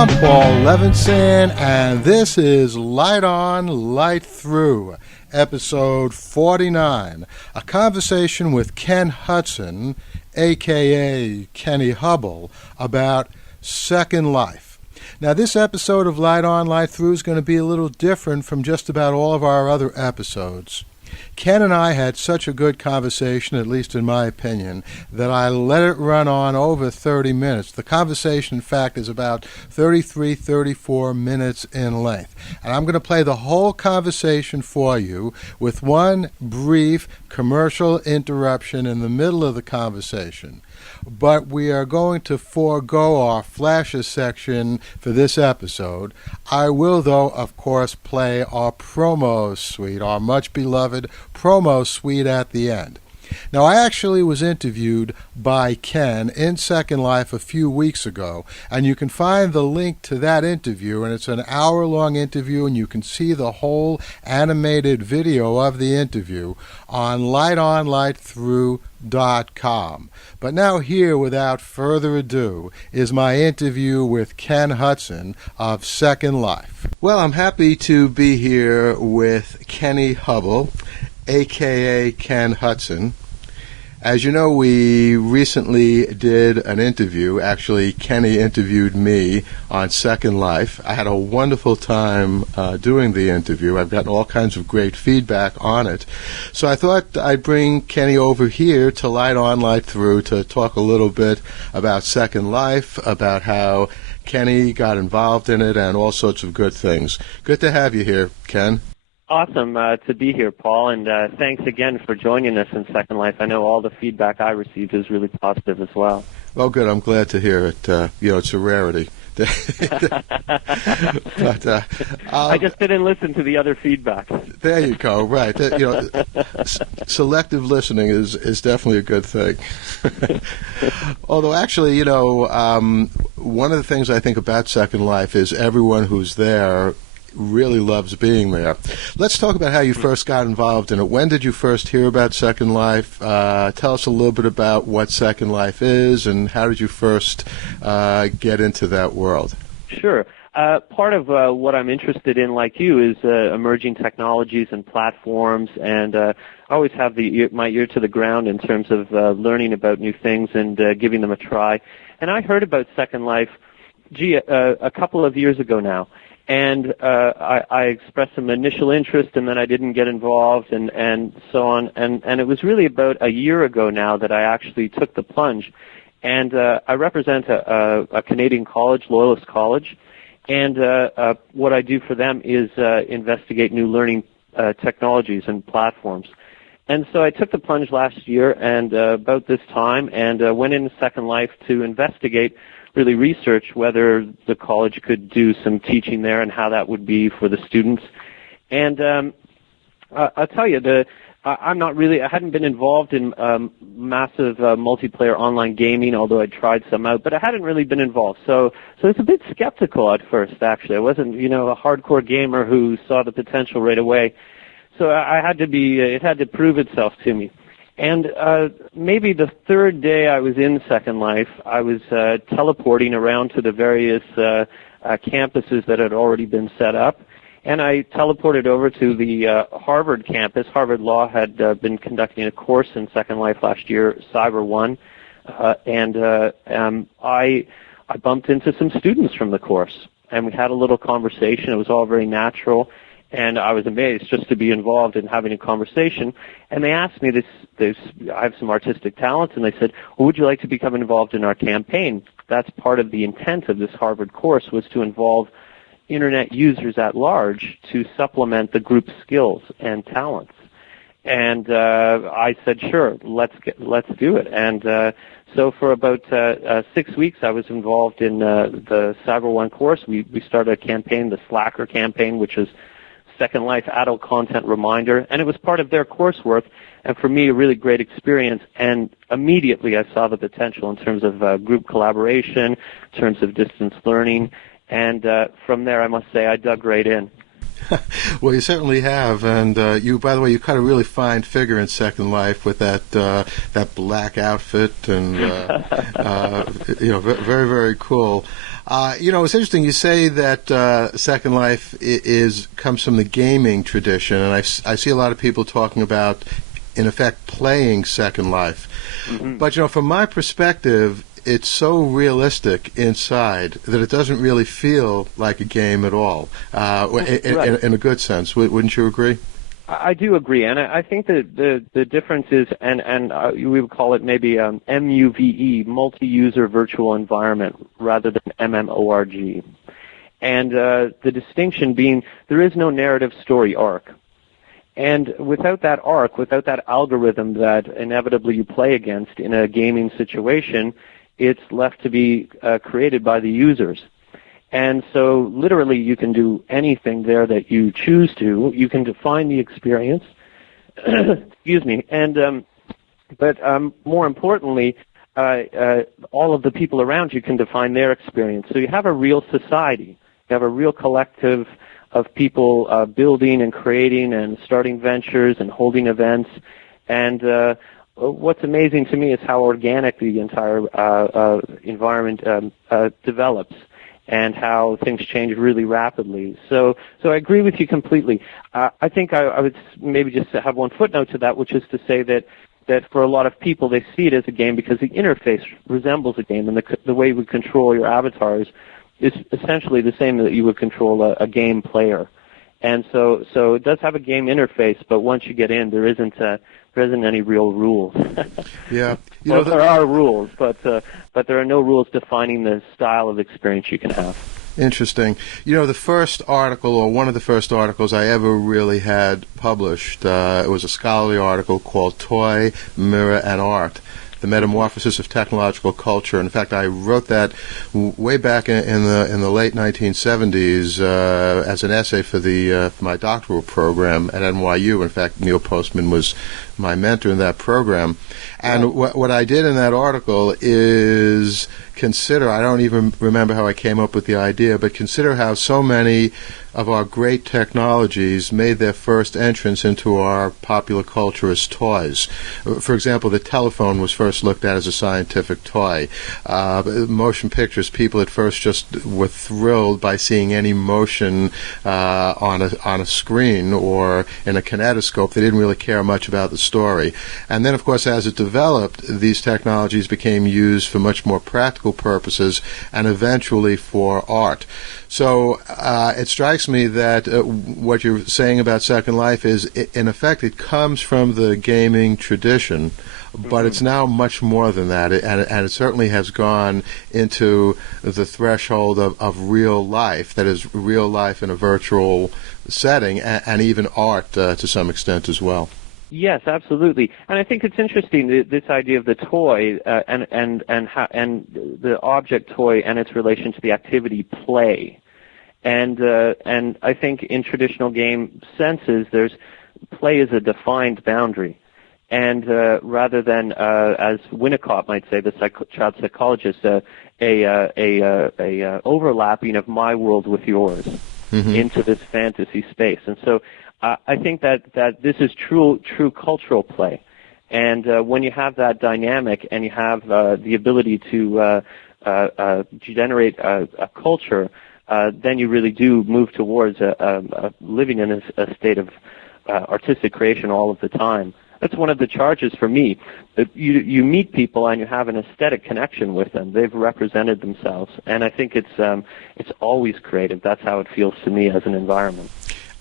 I'm Paul Levinson, and this is Light On, Light Through, episode 49, a conversation with Ken Hudson, a.k.a. Kenny Hubble, about Second Life. Now, this episode of Light On, Light Through is going to be a little different from just about all of our other episodes. Ken and I had such a good conversation, at least in my opinion, that I let it run on over 30 minutes. The conversation, in fact, is about 34 minutes in length. And I'm going to play the whole conversation for you with one brief commercial interruption in the middle of the conversation. But we are going to forego our flashes section for this episode. I will, though, of course, play our promo suite, our much-beloved promo suite at the end. Now, I actually was interviewed by Ken in Second Life a few weeks ago, and you can find the link to that interview, and it's an hour-long interview, and you can see the whole animated video of the interview on lightonlightthrough.com. But now here, without further ado, is my interview with Ken Hudson of Second Life. Well, I'm happy to be here with Kenny Hubble, a.k.a. Ken Hudson. As you know, we recently did an interview. Actually, Kenny interviewed me on Second Life. I had a wonderful time doing the interview. I've gotten all kinds of great feedback on it. So I thought I'd bring Kenny over here to Light On, Light Through to talk a little bit about Second Life, about how Kenny got involved in it, and all sorts of good things. Good to have you here, Ken. Awesome to be here, Paul, and thanks again for joining us in Second Life. I know all the feedback I received is really positive as well. Oh, good. I'm glad to hear it. It's a rarity. But, I just didn't listen to the other feedback. There you go. Right. Selective listening is definitely a good thing. Although, actually, one of the things I think about Second Life is everyone who's there really loves being there. Let's talk about how you first got involved in it. When did you first hear about Second Life? Tell us a little bit about what Second Life is, and how did you first get into that world? Sure. Part of what I'm interested in, like you, is emerging technologies and platforms, and I always have my ear to the ground in terms of learning about new things and giving them a try. And I heard about Second Life, a couple of years ago now. And I expressed some initial interest, and then I didn't get involved, and so on. And it was really about a year ago now that I actually took the plunge. And I represent a Canadian college, Loyalist College, and what I do for them is investigate new learning technologies and platforms. And so I took the plunge last year, and about this time, and went into Second Life to investigate, really research whether the college could do some teaching there and how that would be for the students. And I'll tell you, I hadn't been involved in massive multiplayer online gaming, although I tried some out, but I hadn't really been involved. So I was a bit skeptical at first, actually. I wasn't, a hardcore gamer who saw the potential right away. So it had to prove itself to me. And maybe the third day I was in Second Life, I was teleporting around to the various campuses that had already been set up. And I teleported over to the Harvard campus. Harvard Law had been conducting a course in Second Life last year, Cyber 1. I bumped into some students from the course. And we had a little conversation. It was all very natural. And I was amazed just to be involved in having a conversation. And they asked me I have some artistic talents, and they said, well, would you like to become involved in our campaign? That's part of the intent of this Harvard course, was to involve Internet users at large to supplement the group's skills and talents. And I said, sure, let's do it. And so for about 6 weeks, I was involved in the Cyber 1 course. We started a campaign, the Slacker campaign, which is Second Life Adult Content Reminder, and it was part of their coursework, and for me, a really great experience, and immediately I saw the potential in terms of group collaboration, in terms of distance learning, and from there, I must say, I dug right in. Well, you certainly have, and by the way, you cut a really fine figure in Second Life with that black outfit, and very, very cool. It's interesting. You say that Second Life comes from the gaming tradition, and I see a lot of people talking about, in effect, playing Second Life. Mm-hmm. But from my perspective, it's so realistic inside that it doesn't really feel like a game at all, in a good sense. Wouldn't you agree? I do agree, and I think that the difference is, and we would call it maybe MUVE, multi-user virtual environment, rather than MMORG. And the distinction being there is no narrative story arc. And without that arc, without that algorithm that inevitably you play against in a gaming situation, it's left to be created by the users. And so literally you can do anything there that you choose to. You can define the experience. Excuse me. And but more importantly, all of the people around you can define their experience. So you have a real society. You have a real collective of people building and creating and starting ventures and holding events. And what's amazing to me is how organic the entire environment develops and how things change really rapidly. So I agree with you completely. I think I would maybe just have one footnote to that, which is to say that for a lot of people, they see it as a game because the interface resembles a game, and the way we control your avatars is essentially the same that you would control a game player. And so it does have a game interface, but once you get in, there isn't any real rules. Yeah, well, there are rules, but there are no rules defining the style of experience you can have. Interesting. The first article, or one of the first articles I ever really had published, it was a scholarly article called "Toy, Mirror, and Art: The Metamorphosis of Technological Culture." In fact, I wrote that way back in the late 1970s as an essay for my doctoral program at NYU. In fact, Neil Postman was my mentor in that program. And what I did in that article is consider, I don't even remember how I came up with the idea, but consider how so many of our great technologies made their first entrance into our popular culture as toys. For example, the telephone was first looked at as a scientific toy. Motion pictures, people at first just were thrilled by seeing any motion on a screen or in a kinetoscope. They didn't really care much about the story. And then, of course, as it developed, these technologies became used for much more practical purposes and eventually for art. So it strikes me that what you're saying about Second Life is, in effect, it comes from the gaming tradition, but it's now much more than that, and it certainly has gone into the threshold of real life, that is, real life in a virtual setting, and even art to some extent as well. Yes, absolutely, and I think it's interesting this idea of the toy and the object toy and its relation to the activity play, and I think in traditional game senses, there's play is a defined boundary, and rather than as Winnicott might say, the child psychologist, a overlapping of my world with yours into this fantasy space, and so. I think that this is true cultural play, and when you have that dynamic and you have the ability to generate a culture, then you really do move towards living in a state of artistic creation all of the time. That's one of the charges for me. You meet people and you have an aesthetic connection with them. They've represented themselves, and I think it's always creative. That's how it feels to me as an environment.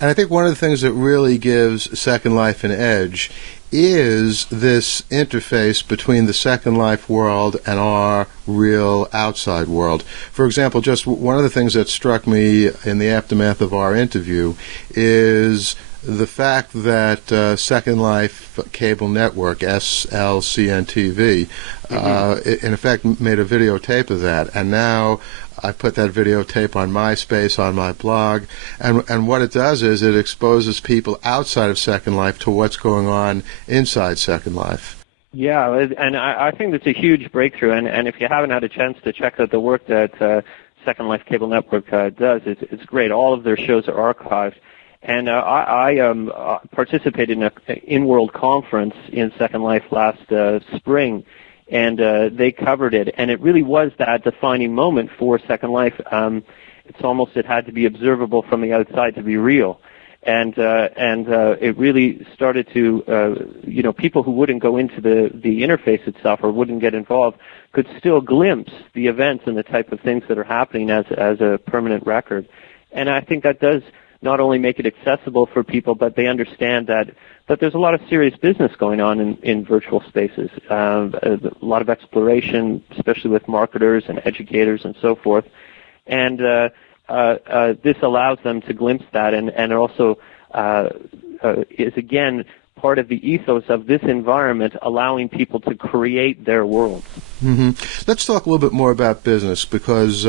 And I think one of the things that really gives Second Life an edge is this interface between the Second Life world and our real outside world. For example, just one of the things that struck me in the aftermath of our interview is the fact that Second Life Cable Network, SLCNTV, in effect made a videotape of that, and now I put that videotape on MySpace, on my blog, and what it does is it exposes people outside of Second Life to what's going on inside Second Life. Yeah, and I think that's a huge breakthrough, and if you haven't had a chance to check out the work that Second Life Cable Network does. It's great. All of their shows are archived. And I participated in an in-world conference in Second Life last spring, and they covered it. And it really was that defining moment for Second Life. It had to be observable from the outside to be real. And it really started to, people who wouldn't go into the interface itself or wouldn't get involved could still glimpse the events and the type of things that are happening as a permanent record. And I think that does not only make it accessible for people, but they understand that there's a lot of serious business going on in virtual spaces, a lot of exploration, especially with marketers and educators and so forth. And this allows them to glimpse that, and also is, again, part of the ethos of this environment, allowing people to create their worlds. Mm-hmm. Let's talk a little bit more about business, because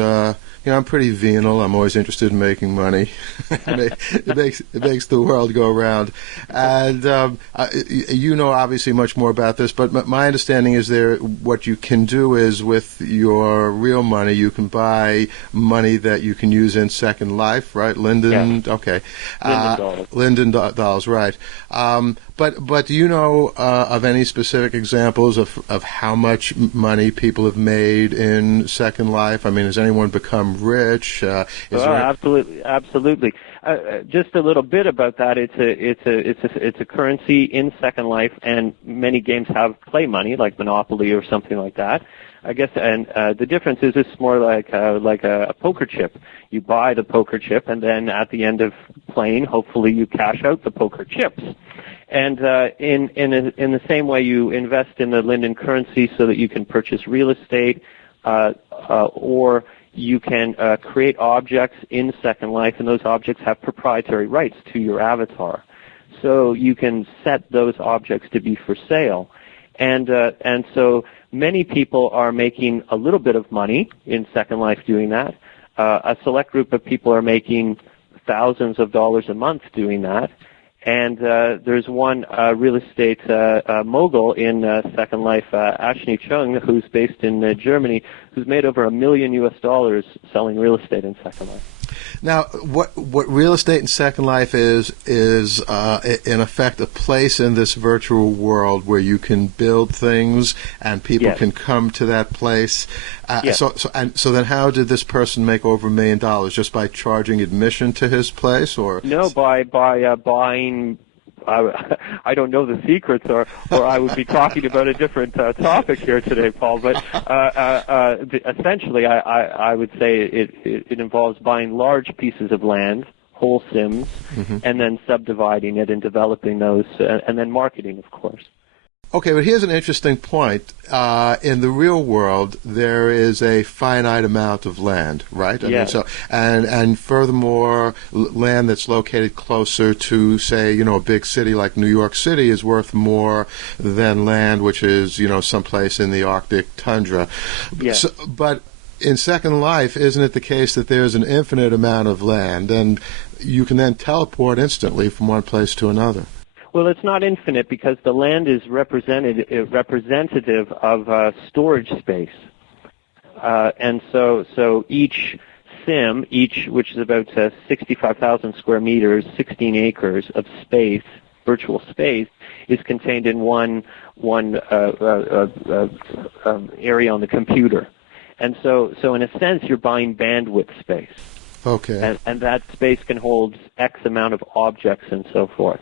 I'm pretty venal. I'm always interested in making money. it makes the world go around. And obviously much more about this, but my understanding is what you can do is, with your real money, you can buy money that you can use in Second Life, right? Linden, yeah. Okay. Linden dollars. Linden dollars, right. But do you know of any specific examples of how much money people have made in Second Life? I mean, has anyone become rich? Absolutely. Just a little bit about that. It's a currency in Second Life, and many games have play money, like Monopoly or something like that. I guess, and the difference is it's more like a poker chip. You buy the poker chip, and then at the end of playing, hopefully you cash out the poker chips. And in the same way, you invest in the Linden currency so that you can purchase real estate, or you can create objects in Second Life, and those objects have proprietary rights to your avatar. So you can set those objects to be for sale. And so many people are making a little bit of money in Second Life doing that. A select group of people are making thousands of dollars a month doing that. And there's one real estate mogul in Second Life, Ashley Chung, who's based in Germany, who's made over $1 million selling real estate in Second Life. Now, what real estate in Second Life is in effect a place in this virtual world where you can build things and people yes. can come to that place. Yes. So then, how did this person make over $1 million? Just by charging admission to his place, or no, by buying. I don't know the secrets, or I would be talking about a different topic here today, Paul. But essentially, I would say it involves buying large pieces of land, whole sims, mm-hmm. and then subdividing it and developing those, and then marketing, of course. Okay, but here's an interesting point. In the real world, there is a finite amount of land, right? Yeah. And furthermore, land that's located closer to, say, a big city like New York City is worth more than land which is, someplace in the Arctic tundra. Yeah. But in Second Life, isn't it the case that there's an infinite amount of land, and you can then teleport instantly from one place to another? Well, it's not infinite, because the land is representative of storage space. And so each sim, which is about 65,000 square meters, 16 acres of space, virtual space, is contained in one area on the computer. And so in a sense, you're buying bandwidth space. Okay. And that space can hold X amount of objects and so forth.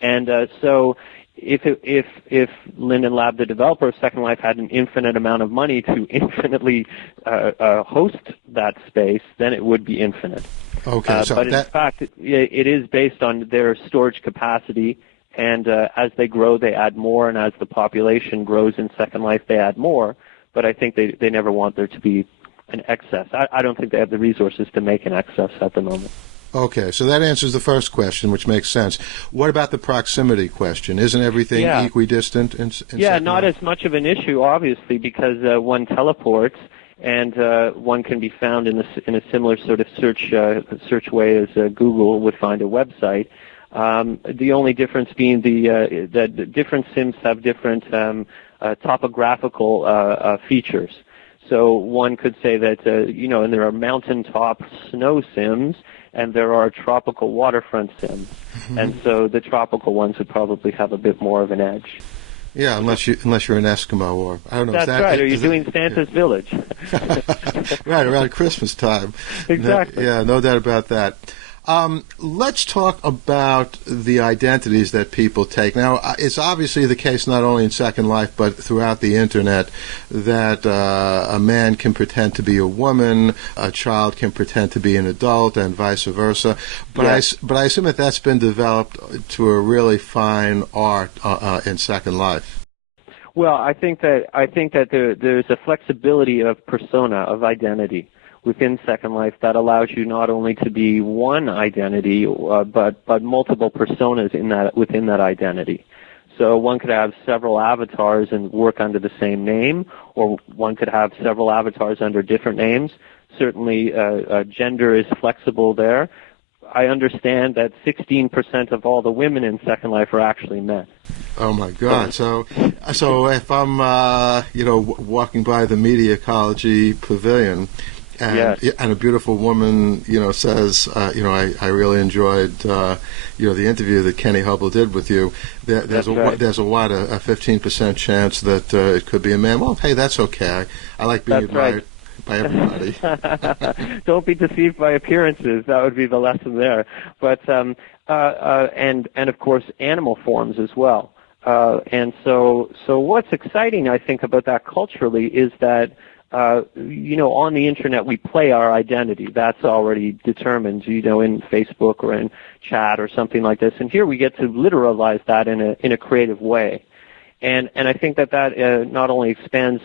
And so if Linden Lab, the developer of Second Life, had an infinite amount of money to infinitely host that space, then it would be infinite. Okay. But in fact, it is based on their storage capacity, and as they grow, they add more, and as the population grows in Second Life, they add more. But I think they never want there to be an excess. I don't think they have the resources to make an excess at the moment. Okay, so that answers the first question, which makes sense. What about the proximity question? Isn't everything equidistant in Second not Life? as much of an issue, obviously, because one teleports, and one can be found in a similar sort of search way as Google would find a website. The only difference being that different sims have different topographical features. So one could say that, and there are mountaintop snow sims, and there are tropical waterfront sims. Mm-hmm. And so the tropical ones would probably have a bit more of an edge. Yeah, unless you're an Eskimo, or I don't know. That's right. Are you doing Santa's Village? Right, around Christmas time. Exactly. No doubt about that. Let's talk about the identities that people take. Now, it's obviously the case not only in Second Life, but throughout the Internet, that a man can pretend to be a woman, a child can pretend to be an adult, and vice versa. But, yes. I assume that that's been developed to a really fine art in Second Life. Well, I think that there's a flexibility of persona, of identity, within Second Life that allows you not only to be one identity, but multiple personas within that identity. So one could have several avatars and work under the same name, or one could have several avatars under different names. Certainly, gender is flexible there. I understand that 16% of all the women in Second Life are actually men. Oh my God! So if I'm walking by the Media Ecology Pavilion, and a beautiful woman, says, I really enjoyed, the interview that Kenny Hubble did with you. There's a 15% chance that it could be a man. Well, hey, that's okay. I like being admired by everybody. Don't be deceived by appearances. That would be the lesson there. But and of course, animal forms as well. And so what's exciting, I think, about that culturally is that. On the internet we play our identity. That's already determined, in Facebook or in chat or something like this. And here we get to literalize that in a creative way. And I think that not only expands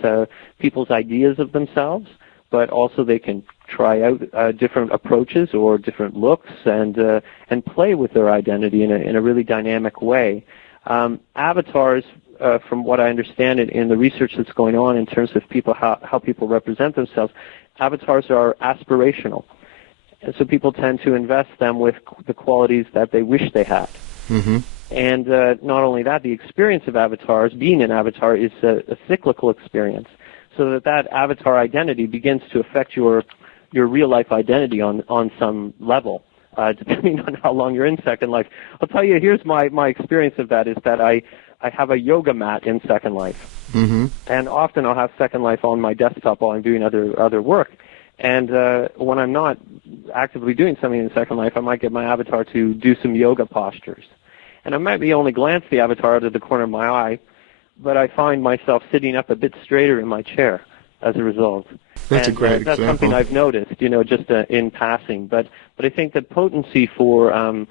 people's ideas of themselves, but also they can try out different approaches or different looks and play with their identity in a really dynamic way. Avatars, from what I understand it in the research that's going on in terms of people how people represent themselves, avatars are aspirational. And so people tend to invest them with the qualities that they wish they had. Mm-hmm. And not only that, the experience of avatars, being an avatar, is a cyclical experience. So that avatar identity begins to affect your real-life identity on some level. Depending on how long you're in Second Life. I'll tell you, here's my experience of that, is that I have a yoga mat in Second Life. Mm-hmm. And often I'll have Second Life on my desktop while I'm doing other work. And when I'm not actively doing something in Second Life, I might get my avatar to do some yoga postures. And I might be only glance the avatar out of the corner of my eye, but I find myself sitting up a bit straighter in my chair as a result. That's a great example. That's something I've noticed, just in passing. But I think the potency for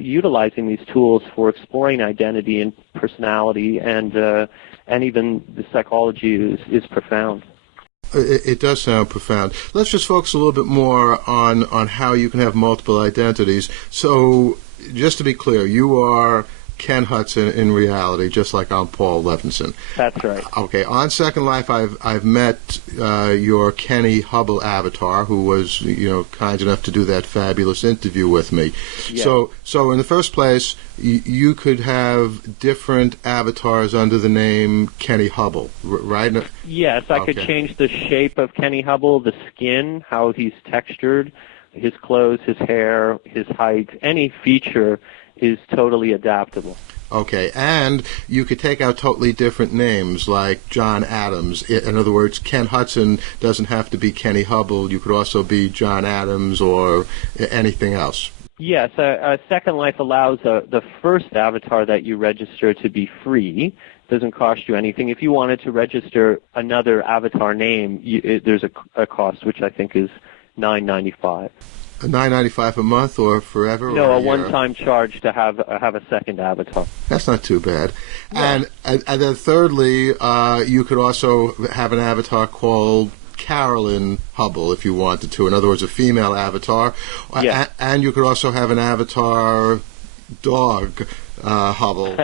utilizing these tools for exploring identity and personality and even the psychology is profound. It does sound profound. Let's just focus a little bit more on how you can have multiple identities. So, just to be clear, you are Ken Hudson in reality, just like I'm Paul Levinson. That's right. Okay, on Second Life, I've met your Kenny Hubble avatar, who was kind enough to do that fabulous interview with me. Yes. So in the first place, you could have different avatars under the name Kenny Hubble, right? Yes, I could change the shape of Kenny Hubble, the skin, how he's textured, his clothes, his hair, his height, any feature is totally adaptable. Okay, and you could take out totally different names, like John Adams. In other words, Ken Hudson doesn't have to be Kenny Hubble. You could also be John Adams or anything else. Yes, Second Life allows the first avatar that you register to be free. Doesn't cost you anything. If you wanted to register another avatar name, there's a cost, which I think is $9.95. $9.95 a month or forever? No, or a one-time charge to have a second avatar. That's not too bad. Yeah. And then thirdly, you could also have an avatar called Carolyn Hubble if you wanted to. In other words, a female avatar. Yes. And you could also have an avatar dog Hubble.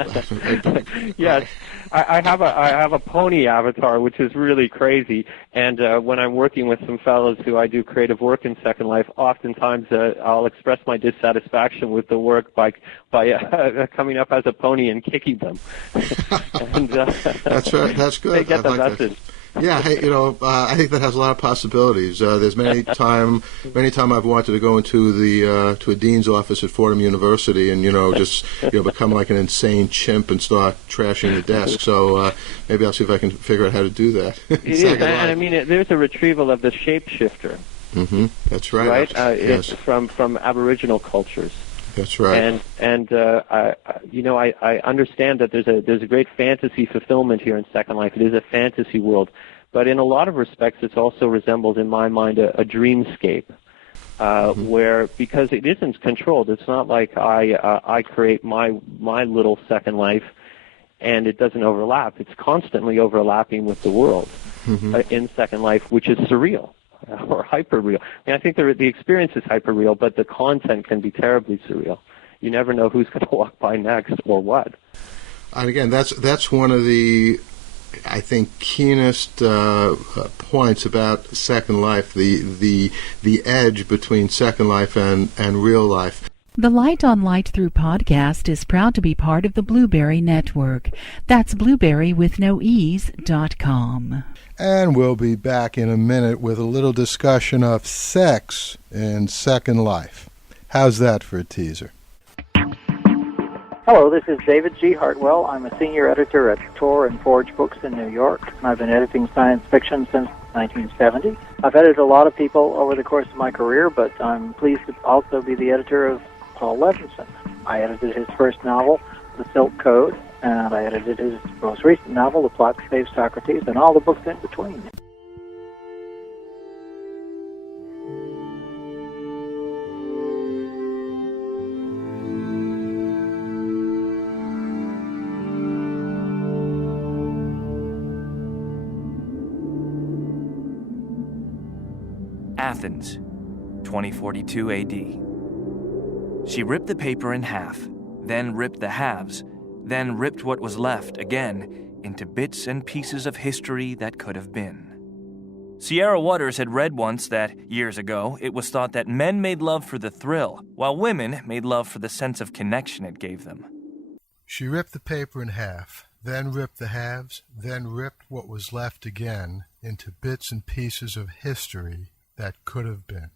Yes. I have a pony avatar, which is really crazy. And when I'm working with some fellows who I do creative work in Second Life, oftentimes I'll express my dissatisfaction with the work by coming up as a pony and kicking them. And, that's right. That's good. They get the message. Yeah, hey, I think that has a lot of possibilities. There's many time I've wanted to go into the to a dean's office at Fordham University and just become like an insane chimp and start trashing the desk. So maybe I'll see if I can figure out how to do that. It is, and I mean, there's a retrieval of the shapeshifter. Mm-hmm. That's right. Right, Yes. it's from Aboriginal cultures. That's right. And I understand that there's a great fantasy fulfillment here in Second Life. It is a fantasy world, but in a lot of respects, it's also resembles, in my mind, a dreamscape, where because it isn't controlled. It's not like I create my little Second Life, and it doesn't overlap. It's constantly overlapping with the world in Second Life, which is surreal. Or hyper-real. I mean, I think the experience is hyper-real, but the content can be terribly surreal. You never know who's going to walk by next or what. And again, that's one of the, I think, keenest points about Second Life, the edge between Second Life and real life. The Light on Light Through podcast is proud to be part of the Blueberry Network. That's blueberrywithnoease.com. And we'll be back in a minute with a little discussion of sex in Second Life. How's that for a teaser? Hello, this is David G. Hartwell. I'm a senior editor at Tor and Forge Books in New York, and I've been editing science fiction since 1970. I've edited a lot of people over the course of my career, but I'm pleased to also be the editor of Paul Levinson. I edited his first novel, The Silk Code, and I edited his most recent novel, The Plot to Save Socrates, and all the books in between. Athens, 2042 AD. She ripped the paper in half, then ripped the halves, then ripped what was left again into bits and pieces of history that could have been. Sierra Waters had read once that, years ago, it was thought that men made love for the thrill, while women made love for the sense of connection it gave them. She ripped the paper in half, then ripped the halves, then ripped what was left again into bits and pieces of history that could have been.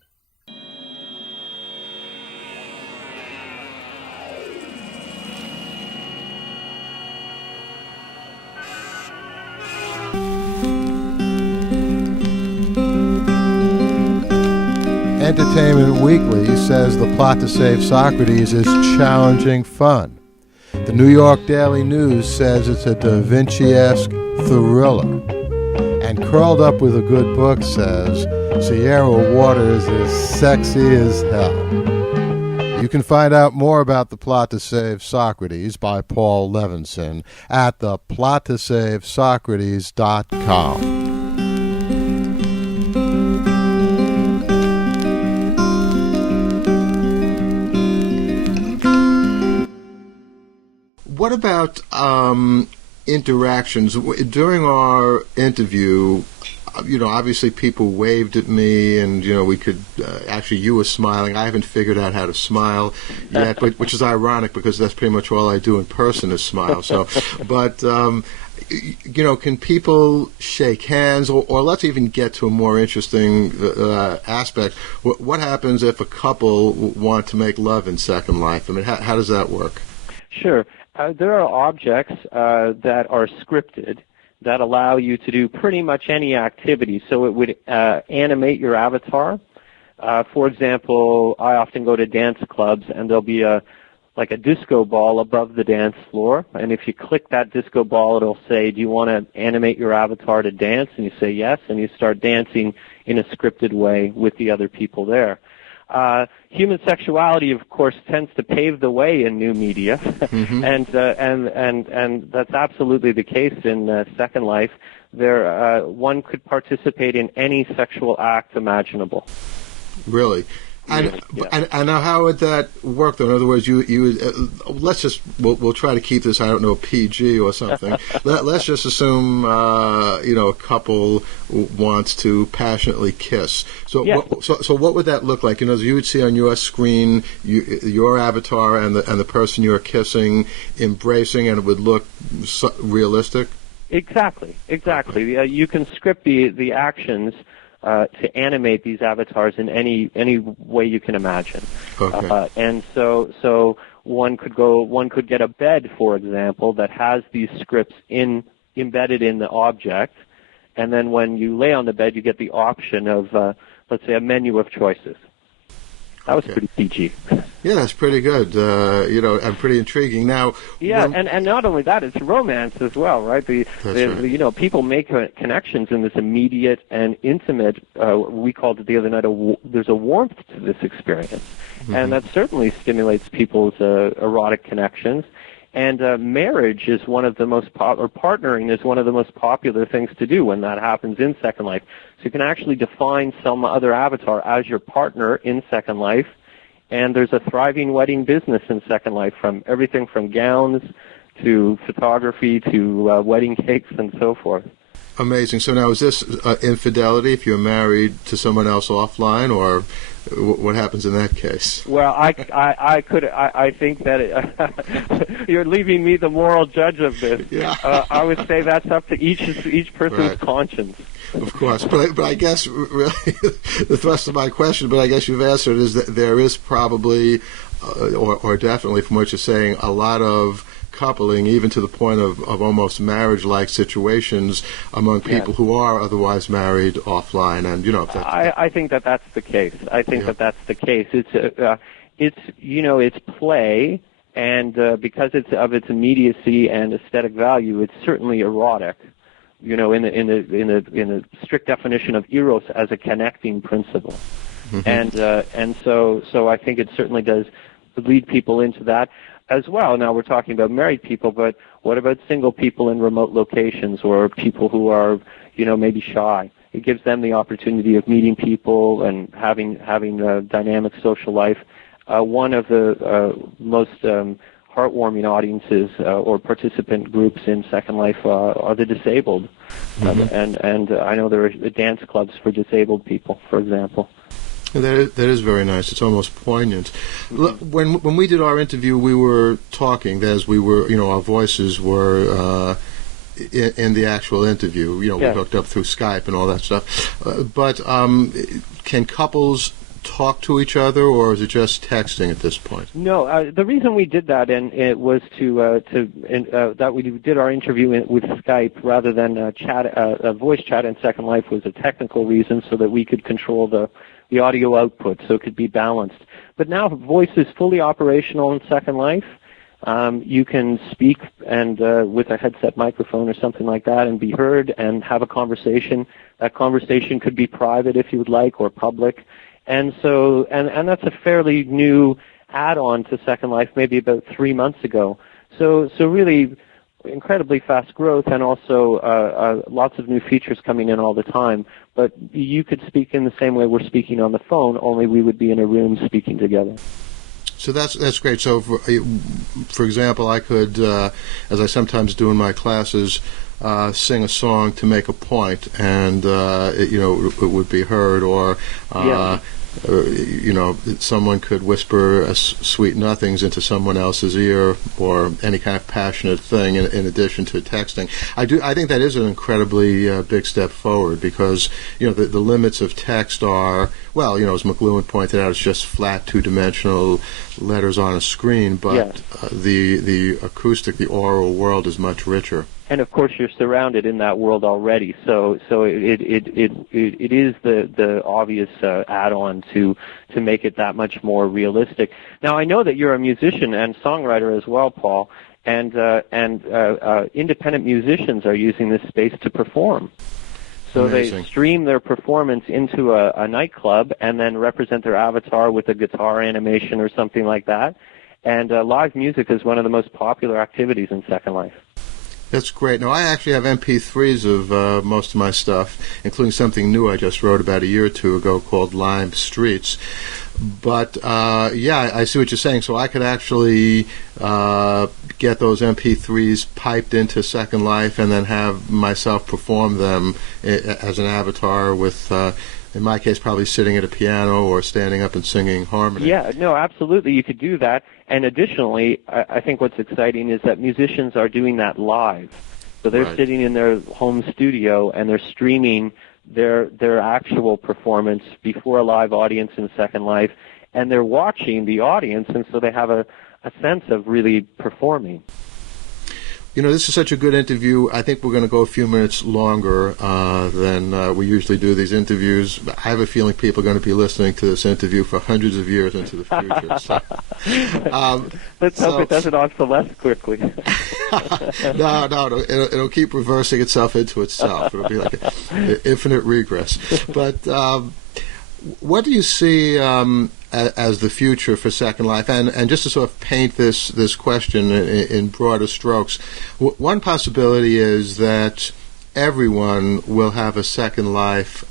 Entertainment Weekly says the plot to save Socrates is challenging fun. The New York Daily News says it's a Da Vinci-esque thriller. And Curled Up with a Good Book says Sierra Waters is sexy as hell. You can find out more about The Plot to Save Socrates by Paul Levinson at theplottoSaveSocrates.com. What about interactions? During our interview, obviously people waved at me, and, we could, actually you were smiling. I haven't figured out how to smile yet, which is ironic because that's pretty much all I do in person is smile. So, but, can people shake hands, or let's even get to a more interesting aspect. What happens if a couple want to make love in Second Life? I mean, how does that work? Sure. There are objects that are scripted that allow you to do pretty much any activity. So it would animate your avatar. For example, I often go to dance clubs, and there'll be a disco ball above the dance floor. And if you click that disco ball, it'll say, do you want to animate your avatar to dance? And you say yes, and you start dancing in a scripted way with the other people there. Human sexuality, of course, tends to pave the way in new media, and that's absolutely the case in Second Life. One could participate in any sexual act imaginable. Really? And now, how would that work, though? In other words, we'll try to keep this, I don't know, PG or something. Let's just assume, a couple wants to passionately kiss. So, yes. So what would that look like? You would see on your screen your avatar and the person you're kissing embracing, and it would look realistic. Exactly. You can script the actions to animate these avatars in any way you can imagine. Okay. And so one could get a bed, for example, that has these scripts embedded in the object, and then when you lay on the bed, you get the option of, let's say, a menu of choices. That was pretty PG. Yeah, that's pretty good. And pretty intriguing. Now, and not only that, it's romance as well, right? Right. People make connections in this immediate and intimate. We called it the other night. There's a warmth to this experience, and that certainly stimulates people's erotic connections. And marriage is one of the most or partnering is one of the most popular things to do when that happens in Second Life. So you can actually define some other avatar as your partner in Second Life, and there's a thriving wedding business in Second Life, from everything from gowns to photography to wedding cakes and so forth. Amazing. So now, is this infidelity if you're married to someone else offline, or what happens in that case? Well, I think that you're leaving me the moral judge of this. Yeah. I would say that's up to each person's conscience. Of course, but I guess really the thrust of my question, but I guess you've answered, is that there is probably, or definitely from what you're saying, a lot of coupling, even to the point of almost marriage-like situations among people who are otherwise married offline, and I think that's the case. I think that's the case. It's play, and because it's of its immediacy and aesthetic value, it's certainly erotic. In the strict definition of eros as a connecting principle, and so I think it certainly does lead people into that as well. Now we're talking about married people, but what about single people in remote locations, or people who are, maybe shy? It gives them the opportunity of meeting people and having a dynamic social life. One of the most heartwarming audiences or participant groups in Second Life are the disabled, and I know there are dance clubs for disabled people, for example. That is very nice. It's almost poignant. When we did our interview, we were talking as we were, our voices were in the actual interview. We hooked up through Skype and all that stuff. But can couples talk to each other, or is it just texting at this point? No, the reason we did that, and it was that we did our interview with Skype rather than voice chat in Second Life, was a technical reason, so that we could control the audio output, so it could be balanced. But now voice is fully operational in Second Life. You can speak and with a headset microphone or something like that, and be heard and have a conversation. That conversation could be private if you would like, or public. And so, and that's a fairly new add-on to Second Life, maybe about 3 months ago. So really incredibly fast growth, and also lots of new features coming in all the time. But you could speak in the same way we're speaking on the phone, only we would be in a room speaking together. So that's great. So, for example, I could, as I sometimes do in my classes, sing a song to make a point, and it would be heard, or someone could whisper sweet nothings into someone else's ear, or any kind of passionate thing in addition to texting. I think that is an incredibly big step forward, because the limits of text are, well, as McLuhan pointed out, it's just flat two-dimensional letters on a screen, but the acoustic, the oral world is much richer. And of course, you're surrounded in that world already, so it is the obvious add-on to make it that much more realistic. Now, I know that you're a musician and songwriter as well, Paul, and independent musicians are using this space to perform. So Amazing. They stream their performance into a nightclub and then represent their avatar with a guitar animation or something like that. And live music is one of the most popular activities in Second Life. That's great. Now, I actually have MP3s of most of my stuff, including something new I just wrote about a year or two ago called Lime Streets. But, I see what you're saying. So I could actually get those MP3s piped into Second Life and then have myself perform them as an avatar with, in my case, probably sitting at a piano or standing up and singing harmony. Yeah, no, absolutely. You could do that. And additionally, I think what's exciting is that musicians are doing that live. So they're Right. sitting in their home studio and they're streaming their actual performance before a live audience in Second Life, and they're watching the audience, and so they have a sense of really performing. You know, this is such a good interview. I think we're going to go a few minutes longer than we usually do these interviews. I have a feeling people are going to be listening to this interview for hundreds of years into the future. So, let's hope it doesn't obsolesce quickly. No, it'll keep reversing itself into itself. It'll be like an infinite regress. But what do you see as the future for Second Life? And just to sort of paint this question in broader strokes, one possibility is that everyone will have a Second Life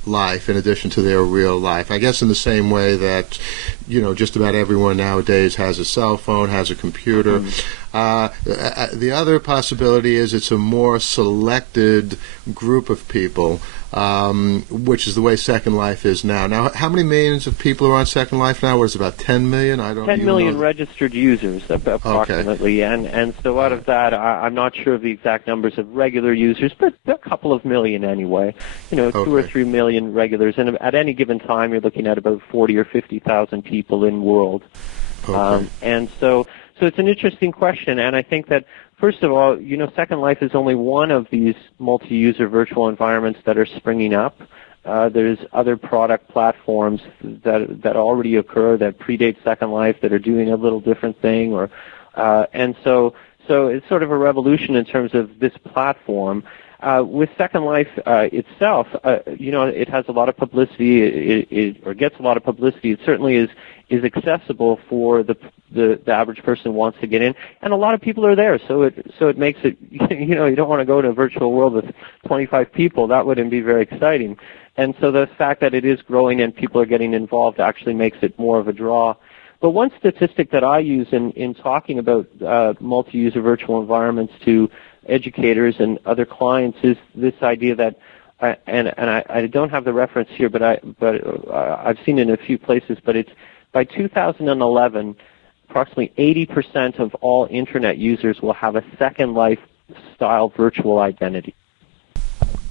in addition to their real life. I guess in the same way that, you know, just about everyone nowadays has a cell phone, has a computer. The other possibility is it's a more selected group of people, which is the way Second Life is now. Now, how many millions of people are on Second Life now? What is it, about 10 million? I don't 10 million registered users, approximately. Okay. And so out of that, I'm not sure of the exact numbers of regular users, but a couple of million anyway. You know, 2 or 3 million regulars. And at any given time, you're looking at about 40 or 50,000 people in world. Okay. And so it's an interesting question, and I think that, first of all, you know, Second Life is only one of these multi-user virtual environments that are springing up. There's other product platforms that already occur that predate Second Life that are doing a little different thing, and so it's sort of a revolution in terms of this platform. With Second Life itself, you know, it has a lot of publicity, or gets a lot of publicity. It certainly is accessible for the average person who wants to get in, and a lot of people are there. So it makes it, you know, you don't want to go to a virtual world with 25 people. That wouldn't be very exciting. And so the fact that it is growing and people are getting involved actually makes it more of a draw. But one statistic that I use in talking about multi-user virtual environments to educators and other clients is this idea that, and I don't have the reference here, but I've seen it in a few places, but it's by 2011, approximately 80% of all Internet users will have a Second Life-style virtual identity.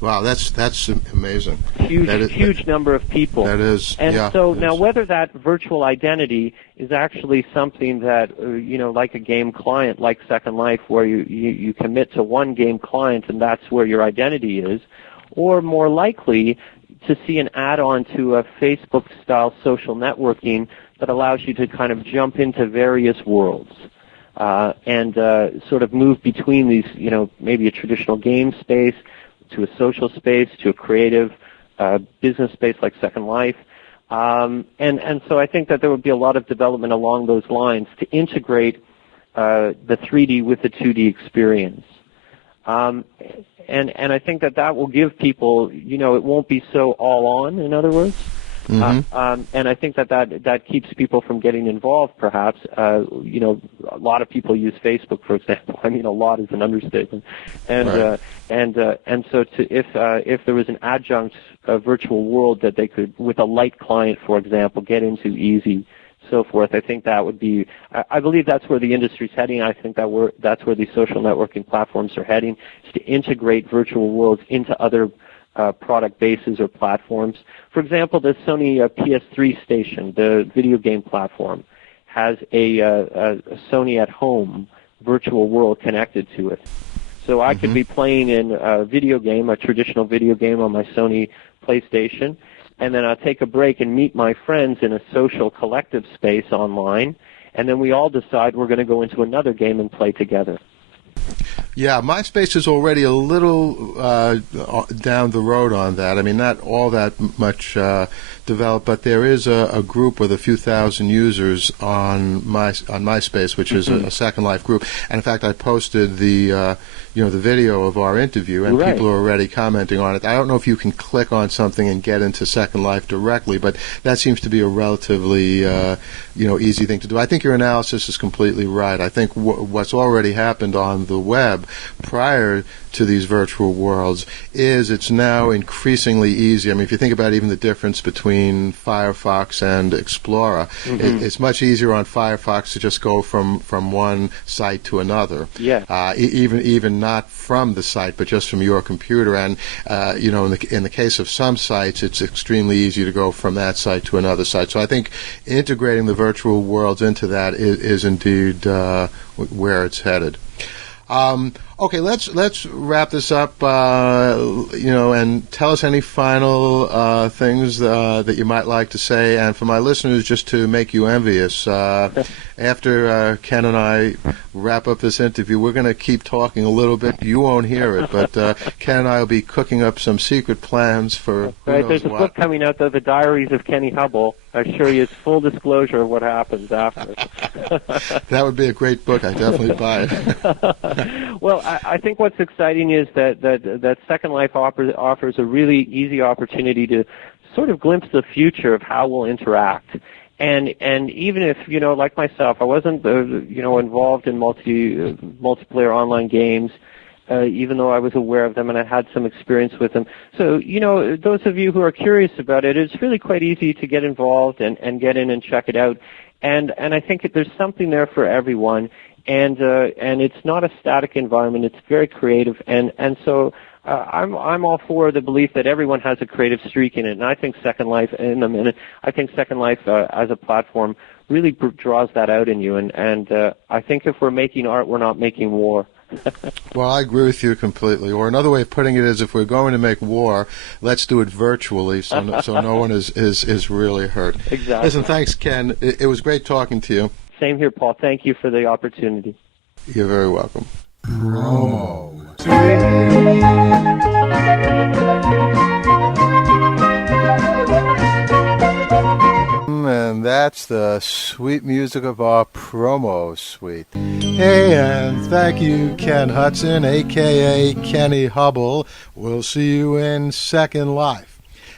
Wow, that's amazing. Huge number of people. That is, and yeah. So now, whether that virtual identity is actually something that, you know, like a game client, like Second Life, where you commit to one game client and that's where your identity is, or more likely to see an add-on to a Facebook-style social networking that allows you to kind of jump into various worlds and sort of move between these, you know, maybe a traditional game space to a social space, to a creative business space like Second Life. And so I think that there would be a lot of development along those lines to integrate the 3D with the 2D experience. And I think that will give people, you know, it won't be so all on, in other words. Mm-hmm. And I think that keeps people from getting involved, perhaps. You know, a lot of people use Facebook, for example. I mean, a lot is an understatement. And right. And so if there was an adjunct virtual world that they could, with a light client, for example, get into easy, so forth, I think that would be. I believe that's where the industry's heading. I think that's where the social networking platforms are heading, is to integrate virtual worlds into other product bases or platforms. For example, the Sony PS3 station, the video game platform, has a Sony at Home virtual world connected to it. So I could be playing in a video game, a traditional video game on my Sony PlayStation, and then I'll take a break and meet my friends in a social collective space online, and then we all decide we're going to go into another game and play together. Yeah, MySpace is already a little down the road on that. I mean, not all that much developed, but there is a group with a few thousand users on MySpace, which is a Second Life group. And in fact, I posted the video of our interview, and people are already commenting on it. I don't know if you can click on something and get into Second Life directly, but that seems to be a relatively easy thing to do. I think your analysis is completely right. I think what's already happened on the web web prior to these virtual worlds is it's now increasingly easy. I mean, if you think about even the difference between Firefox and Explorer, it's much easier on Firefox to just go from one site to another. Yeah. Even not from the site, but just from your computer. And in the case of some sites, it's extremely easy to go from that site to another site. So I think integrating the virtual worlds into that is indeed where it's headed. Okay, let's wrap this up, and tell us any final things that you might like to say. And for my listeners, just to make you envious, after Ken and I wrap up this interview, we're going to keep talking a little bit. You won't hear it, but Ken and I will be cooking up some secret plans for who knows There's a book coming out, though, The Diaries of Kenny Hubble. I assure you it's full disclosure of what happens after. That would be a great book. I'd definitely buy it. Well, I think what's exciting is that Second Life offers a really easy opportunity to sort of glimpse the future of how we'll interact. And even if, like myself, I wasn't, involved in multiplayer online games, even though I was aware of them and I had some experience with them. So, those of you who are curious about it, it's really quite easy to get involved and get in and check it out. And I think there's something there for everyone. And it's not a static environment. It's very creative. And so I'm all for the belief that everyone has a creative streak in it. And I think Second Life, Second Life as a platform really draws that out in you. And I think if we're making art, we're not making war. Well, I agree with you completely. Or another way of putting it is, if we're going to make war, let's do it virtually, so no one is really hurt. Exactly. Listen, thanks, Ken. It was great talking to you. Same here, Paul. Thank you for the opportunity. You're very welcome. And that's the sweet music of our promo suite. Hey, and thank you, Ken Hudson, a.k.a. Kenny Hubble. We'll see you in Second Life.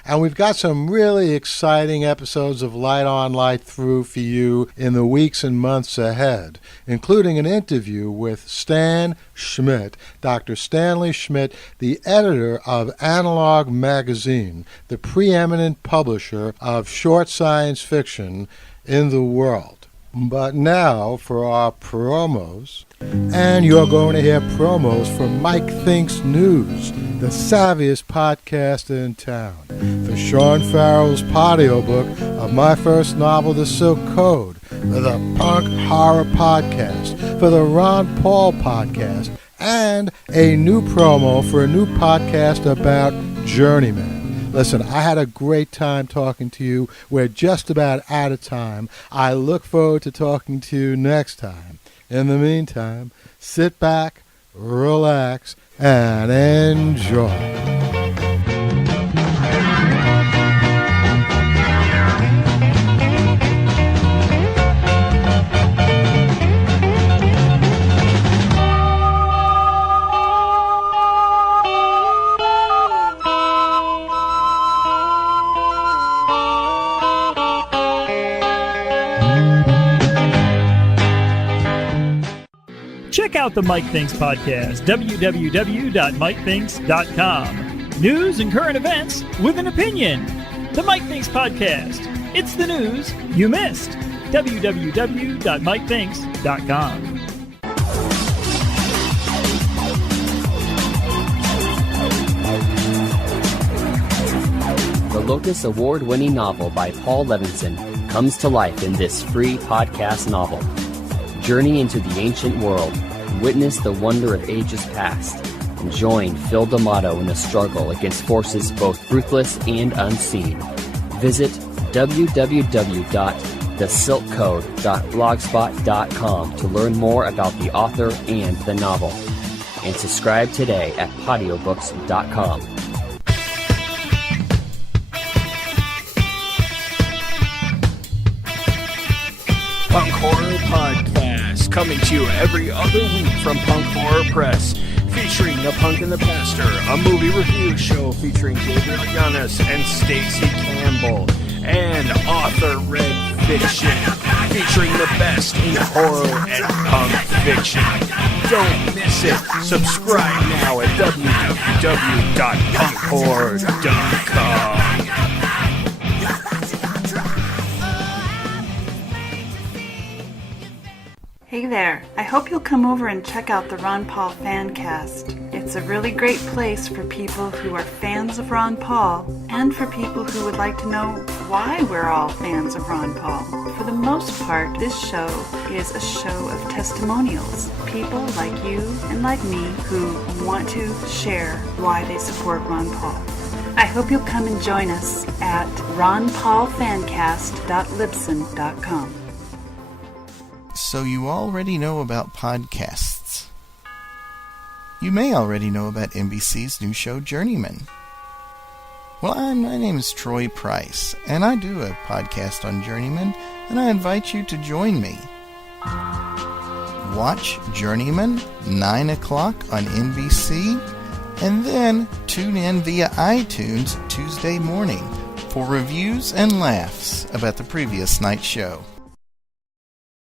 And we've got some really exciting episodes of Light On, Light Through for you in the weeks and months ahead, including an interview with Stan Schmidt, Dr. Stanley Schmidt, the editor of Analog Magazine, the preeminent publisher of short science fiction in the world. But now for our promos. And you're going to hear promos from Mike Thinks News, the savviest podcast in town, for Sean Farrell's audiobook of my first novel, The Silk Code, for the Punk Horror Podcast, for the Ron Paul Podcast, and a new promo for a new podcast about Journeyman. Listen, I had a great time talking to you. We're just about out of time. I look forward to talking to you next time. In the meantime, sit back, relax, and enjoy. Check out the Mike Thinks podcast, www.mikethinks.com. News and current events with an opinion. The Mike Thinks podcast. It's the news you missed. www.mikethinks.com. The Locus Award-winning novel by Paul Levinson comes to life in this free podcast novel. Journey into the ancient world, witness the wonder of ages past, and join Phil D'Amato in the struggle against forces both ruthless and unseen. Visit www.thesilkcode.blogspot.com to learn more about the author and the novel, and subscribe today at podiobooks.com. Punk Horror Podcast, coming to you every other week from Punk Horror Press, featuring The Punk and the Pastor, a movie review show featuring Gabriel Yanis and Stacey Campbell, and author Red Fiction, featuring the best in horror and punk fiction. Don't miss it. Subscribe now at www.punkhorror.com. Hey there, I hope you'll come over and check out the Ron Paul Fancast. It's a really great place for people who are fans of Ron Paul and for people who would like to know why we're all fans of Ron Paul. For the most part, this show is a show of testimonials. People like you and like me who want to share why they support Ron Paul. I hope you'll come and join us at ronpaulfancast.libsyn.com. So you already know about podcasts. You may already know about NBC's new show, Journeyman. Well, my name is Troy Price, and I do a podcast on Journeyman, and I invite you to join me. Watch Journeyman, 9 o'clock on NBC, and then tune in via iTunes Tuesday morning for reviews and laughs about the previous night's show.